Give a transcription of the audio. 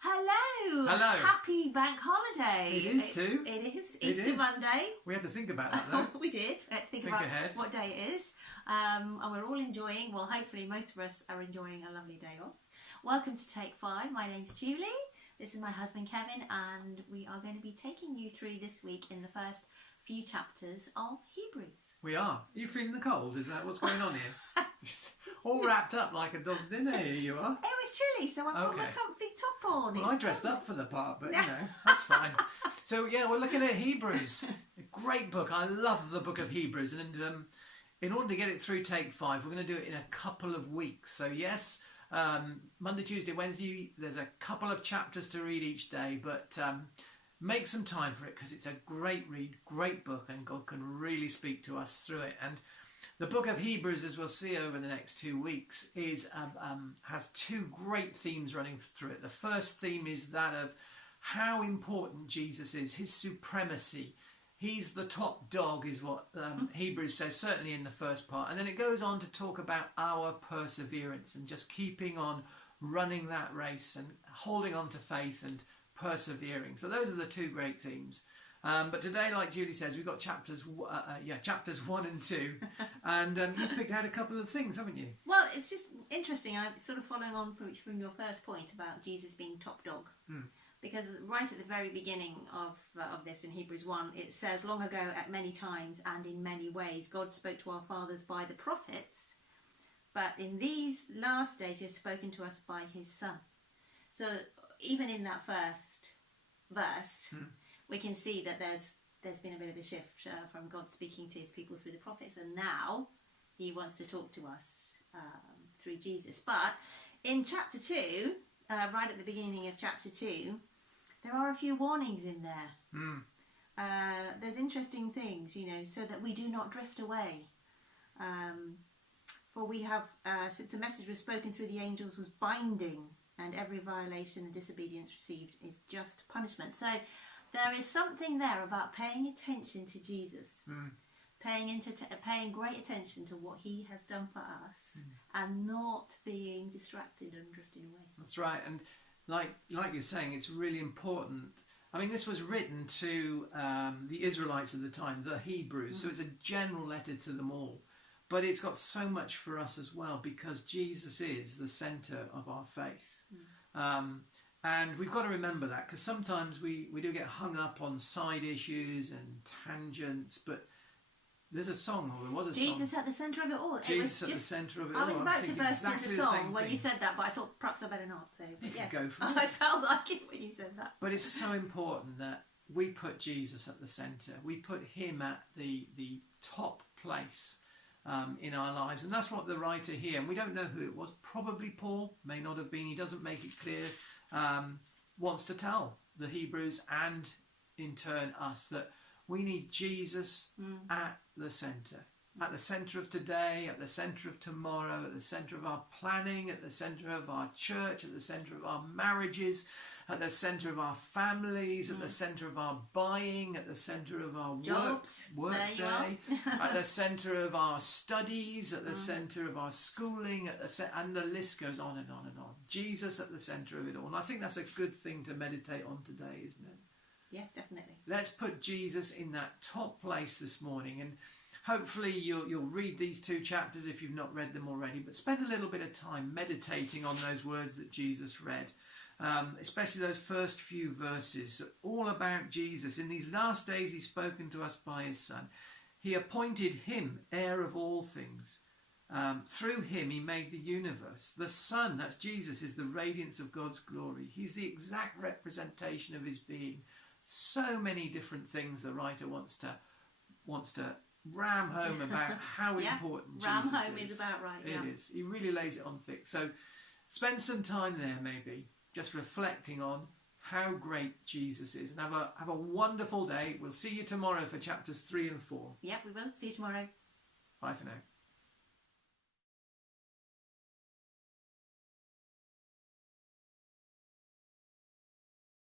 Hello! Hello! Happy bank holiday! It is too. It is It Easter is. Monday. We had to think about that though. We did. We had to think about ahead. what day it is. And we're all enjoying, well hopefully most of us are enjoying a lovely day off. Welcome to Take 5. My name's Julie. This is my husband Kevin, and we are going to be taking you through this week in the first few chapters of Hebrews. We are. Are you feeling the cold? Is that what's going on here? All wrapped up like a dog's dinner, here you are. It was chilly, so I've got my comfy top on. Well, I dressed up for the part, but you know, that's fine. So yeah, we're looking at Hebrews. A great book. I love the book of Hebrews, and in order to get it through Take 5, we're going to do it in a couple of weeks. So yes, Monday, Tuesday, Wednesday, there's a couple of chapters to read each day, but make some time for it because it's a great read, great book, and God can really speak to us through it. And the book of Hebrews, as we'll see over the next 2 weeks, has two great themes running through it. The first theme is that of how important Jesus is, his supremacy. He's the top dog is what Hebrews says, certainly in the first part. And then it goes on to talk about our perseverance and just keeping on running that race and holding on to faith and persevering. So those are the two great themes. But today, like Julie says, we've got chapters 1 and 2. And you've picked out a couple of things, haven't you? Well, it's just interesting. I'm sort of following on from your first point about Jesus being top dog. Because right at the very beginning of this in Hebrews 1, it says, long ago at many times and in many ways, God spoke to our fathers by the prophets. But in these last days, he has spoken to us by his Son. So even in that first verse, we can see that there's been a bit of a shift from God speaking to his people through the prophets, and now he wants to talk to us through Jesus. But in chapter 2, right at the beginning of chapter 2, there are a few warnings in there. There's interesting things, you know, so that we do not drift away. For we have, since the message was spoken through the angels, was binding, and every violation and disobedience received is just punishment. So there is something there about paying attention to Jesus, paying great attention to what he has done for us, and not being distracted and drifting away. That's right, and like you're saying, it's really important. I mean, this was written to the Israelites of the time, the Hebrews, so it's a general letter to them all. But it's got so much for us as well, because Jesus is the centre of our faith. And we've got to remember that, because sometimes we do get hung up on side issues and tangents, but there's a song, or there was a song. Jesus at the centre of it all. Jesus at the centre of it all. I was about to burst into song when thing. you said that, but I thought perhaps I better not. So, but yes, go for it. I felt like it when you said that. But it's so important that we put Jesus at the centre. We put him at the top place in our lives, and that's what the writer here, and we don't know who it was, probably Paul, may not have been, he doesn't make it clear, wants to tell the Hebrews and in turn us that we need Jesus at the centre of today, at the centre of tomorrow, at the centre of our planning, at the centre of our church, at the centre of our marriages, at the centre of our families, at the centre of our buying, at the centre of our work day, at the centre of our studies, at the centre of our schooling, and the list goes on and on and on. Jesus at the centre of it all. And I think that's a good thing to meditate on today, isn't it? Yeah, definitely. Let's put Jesus in that top place this morning, and hopefully you'll read these 2 chapters if you've not read them already, but spend a little bit of time meditating on those words that Jesus read. Especially those first few verses, all about Jesus. In these last days he's spoken to us by his Son. He appointed him heir of all things. Through him he made the universe. The Son, that's Jesus, is the radiance of God's glory. He's the exact representation of his being. So many different things the writer wants to ram home about how important Jesus is. Ram home is about right. It is. He really lays it on thick. So spend some time there maybe, just reflecting on how great Jesus is, and have a wonderful day. We'll see you tomorrow for chapters 3 and 4. Yep, we will. See you tomorrow. Bye for now.